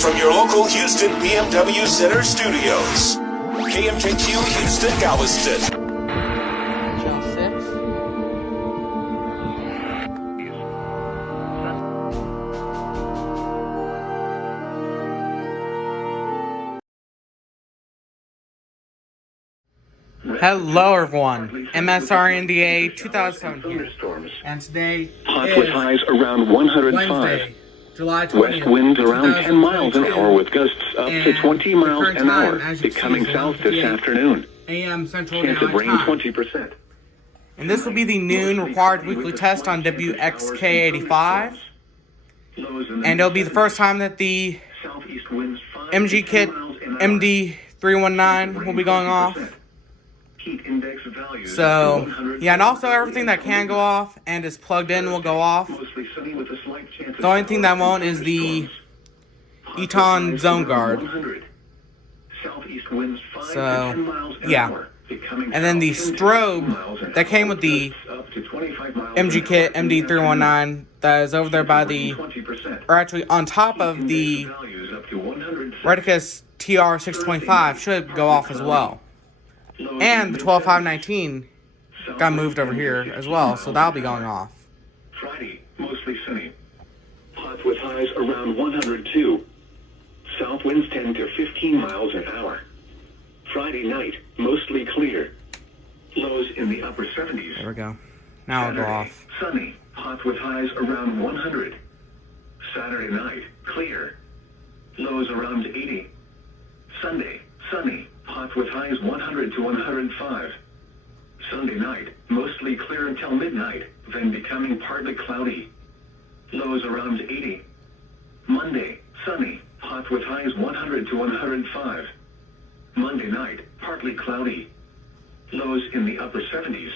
from your local Houston BMW Center studios. KMKQ Houston Galveston. Hello everyone, MSRNDA 2007 here, and today hot with highs around 105. Wednesday, July 20th, West winds around 10 miles an hour with gusts up to 20 miles an hour, becoming south this afternoon. AM Central Chance of Daylight rain Time. 20%. And this will be the noon required weekly test on WXK85, and it'll be the first time that the MG kit MD319 will be going off. So, yeah, and also everything that can go off and is plugged in will go off. The only thing that won't is the Eton Zone Guard. So, yeah. And then the strobe that came with the MG kit MD319 that is over there by the, or actually on top of the Reticus TR625 should go off as well. And the 12519 got moved over here as well, so that'll be going off. Friday, mostly sunny. Hot with highs around 102. South winds 10 to 15 miles an hour. Friday night, mostly clear. Lows in the upper 70s. There we go. Now it'll go off. Sunny. Hot with highs around 100. Saturday night, clear. Lows around 80. Sunday, sunny. Hot with highs 100 to 105. Sunday night, mostly clear until midnight, then becoming partly cloudy. Lows around 80. Monday, sunny. Hot with highs 100 to 105. Monday night, partly cloudy. Lows in the upper 70s.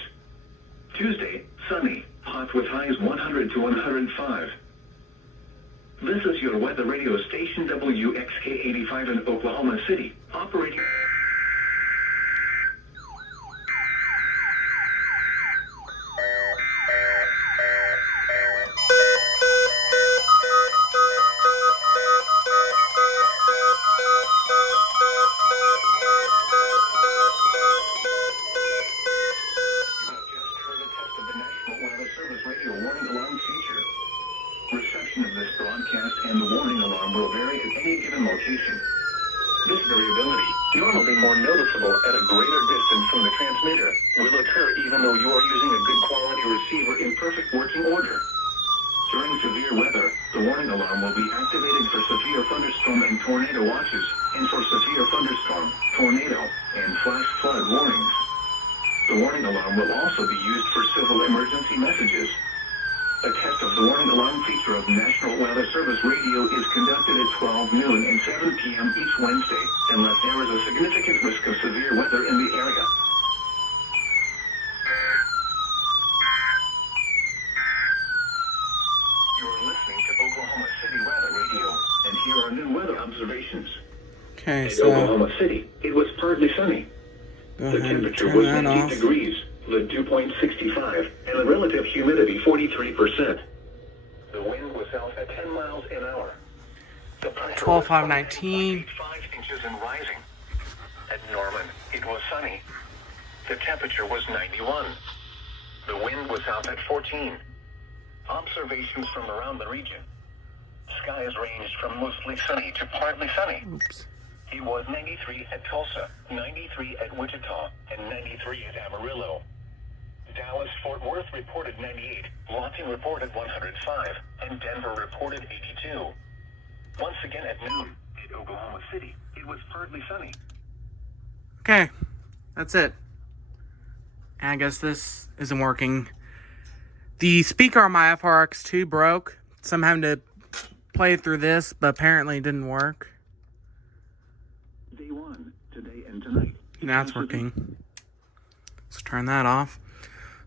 Tuesday, sunny. Hot with highs 100 to 105. This is your weather radio station WXK85 in Oklahoma City, operating... Reception of this broadcast and the warning alarm will vary at any given location. This variability, normally more noticeable at a greater distance from the transmitter, will occur even though you are using a good quality receiver in perfect working order. During severe weather, the warning alarm will be activated for severe thunderstorm and tornado watches, and for severe thunderstorm, tornado, and flash flood warnings. The warning alarm will also be used for civil emergency messages. A test of the warning alarm feature of National Weather Service Radio is conducted at 12 noon and 7 p.m. each Wednesday, unless there is a significant risk of severe weather in the area. You're listening to Oklahoma City Weather Radio, and here are new weather observations. Okay, In so Oklahoma City, it was partly sunny. The temperature was 19 degrees. The dew point 65, and the relative humidity 43%. The wind was south at 10 miles an hour. The pressure 12519. 5 inches and rising. At Norman, it was sunny. The temperature was 91. The wind was south at 14. Observations from around the region. Skies ranged from mostly sunny to partly sunny. Oops. It was 93 at Tulsa, 93 at Wichita, and 93 at Amarillo. Dallas-Fort Worth reported 98, Lawton reported 105, and Denver reported 82. Once again at noon, at Oklahoma City, it was partly sunny. Okay, that's it. And I guess this isn't working. The speaker on my FRX2 broke, so I'm having to play through this, but apparently it didn't work. Day 1, today and tonight. Now it's working. Let's turn that off.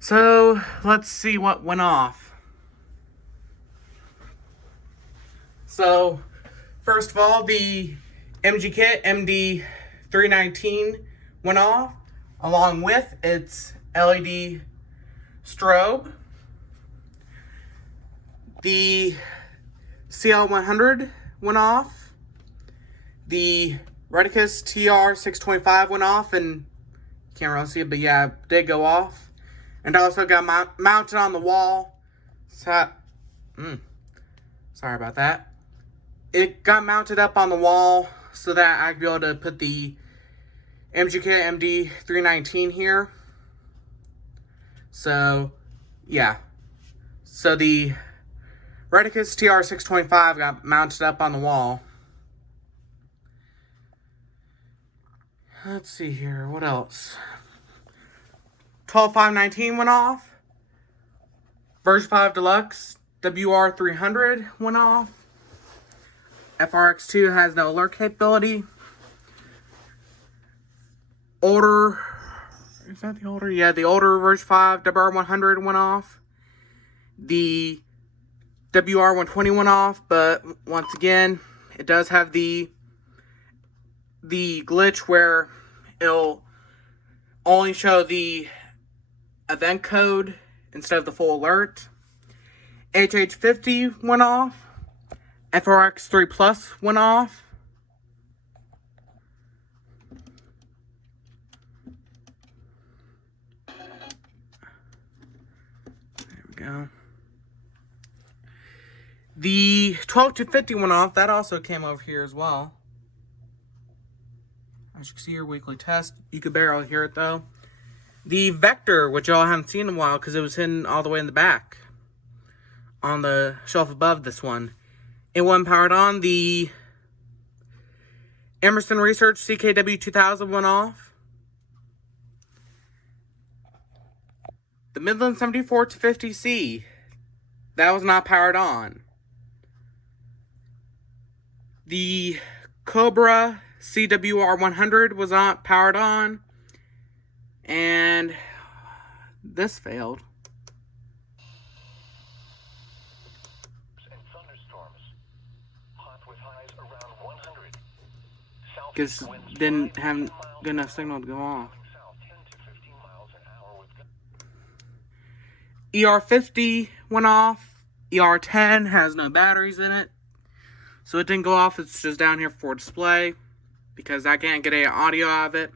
So, let's see what went off. So, first of all, the MG kit MD319 went off, along with its LED strobe. The CL100 went off, The Reticus TR625 went off, and you can't really see it, but yeah, it did go off. And also got mounted on the wall. So, sorry about that. It got mounted up on the wall so that I could be able to put the MGK MD319 here. So, yeah. So the Reticus TR625 got mounted up on the wall. Let's see here, what else? 12519 went off. Version 5 Deluxe WR300 went off. FRX2 has no alert capability. Older, is that the older? Yeah, the older version 5 WR100 went off. The WR120 went off, but once again, it does have the glitch where it'll only show the event code instead of the full alert. HH50 went off. FRX3 Plus went off. There we go. The 12250 went off. That also came over here as well. As you can see, your weekly test. You could barely hear it though. The Vector, which y'all haven't seen in a while because it was hidden all the way in the back on the shelf above this one. It wasn't powered on. The Emerson Research CKW2000 went off. The Midland 74-50C, that was not powered on. The Cobra CWR100 was not powered on. And this failed. Because didn't have good enough signal to go off. ER50 went off. ER10 has no batteries in it, so it didn't go off. It's just down here for display because I can't get any audio out of it.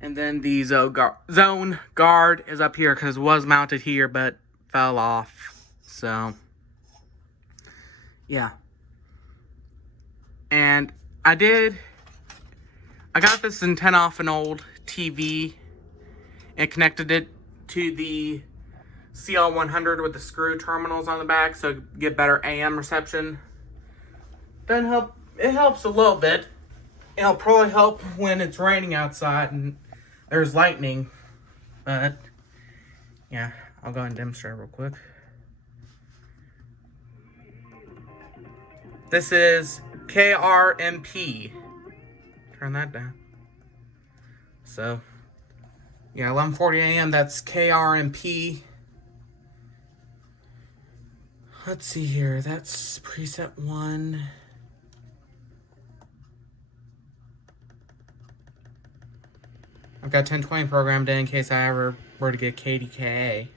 And then the zone guard is up here because it was mounted here but fell off. So, yeah. And I got this antenna off an old TV and connected it to the CL100 with the screw terminals on the back so get better AM reception. Doesn't help. It helps a little bit. It'll probably help when it's raining outside and there's lightning. But yeah, I'll go and demonstrate real quick. This is KRMP. Turn that down. So, yeah, 11:40 a.m. That's KRMP. Let's see here. That's preset 1. I've got 1020 programmed in case I ever were to get KDKA.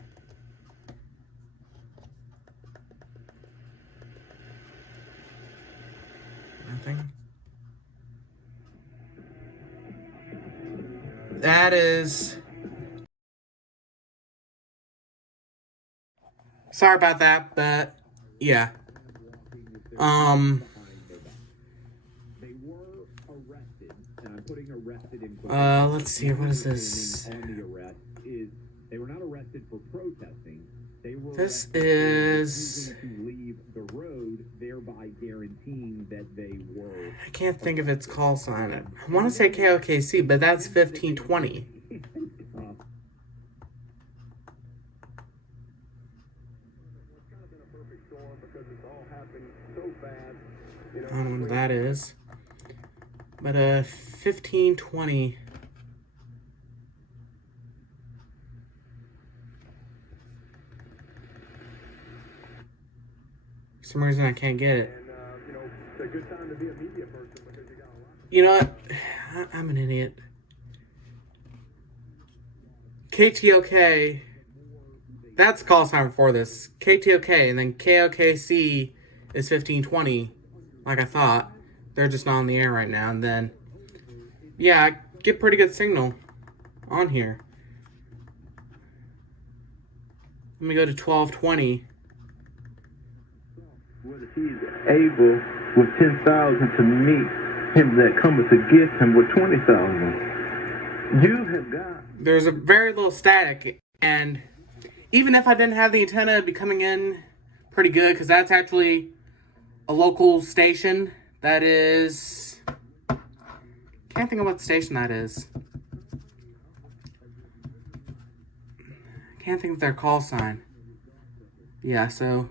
Nothing. That is... Sorry about that, but yeah. They were arrested. And I'm putting arrested in quotes. Let's see, what is this? On the arrest is they were not arrested for protesting. They were This is... to leave the road, thereby guaranteeing that they were. I can't think of its call sign. I want to say KOKC, but that's 1520. I don't know what that is. But 1520. For some reason I can't get it. It's a good time to be a media person because you got a lot. You know what? I'm an idiot. KTOK. That's the call sign for this. KTOK, and then KOKC is 1520, like I thought. they're just not on the air right now. And then, yeah, I get pretty good signal on here. Let me go to 1220. Whether he's able with 10,000 to meet him that cometh against him with 20,000. You have got. There's a very little static, and even if I didn't have the antenna, it'd be coming in pretty good, because that's actually a local station that is... Can't think of what station that is. Can't think of their call sign. Yeah, so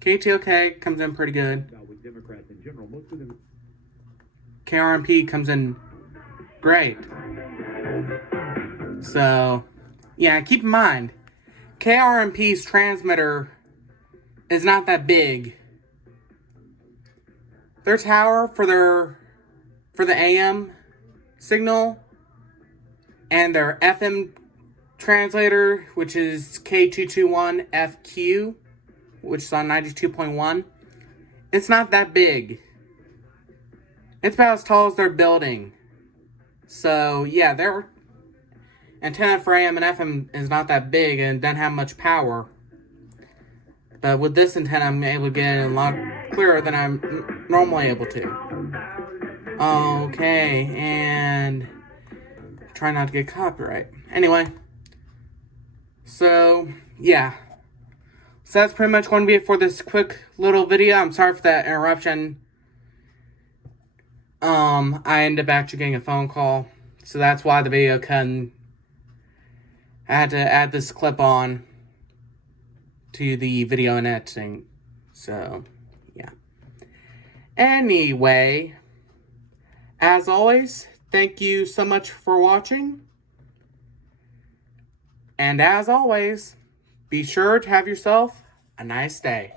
KTOK comes in pretty good. KRMP comes in great. So, yeah, keep in mind, KRMP's transmitter is not that big. Their tower for the AM signal and their FM translator, which is K221FQ, which is on 92.1, it's not that big. It's about as tall as their building. So, yeah, their antenna for AM and FM is not that big and doesn't have much power. But with this antenna, I'm able to get it a lot clearer than I'm normally able to. Okay, and try not to get copyright. Anyway, so, yeah. So that's pretty much going to be it for this quick little video. I'm sorry for that interruption. I ended up actually getting a phone call, so that's why the video couldn't. I had to add this clip on to the video and editing, so yeah. Anyway, as always, thank you so much for watching, and as always, be sure to have yourself a nice day.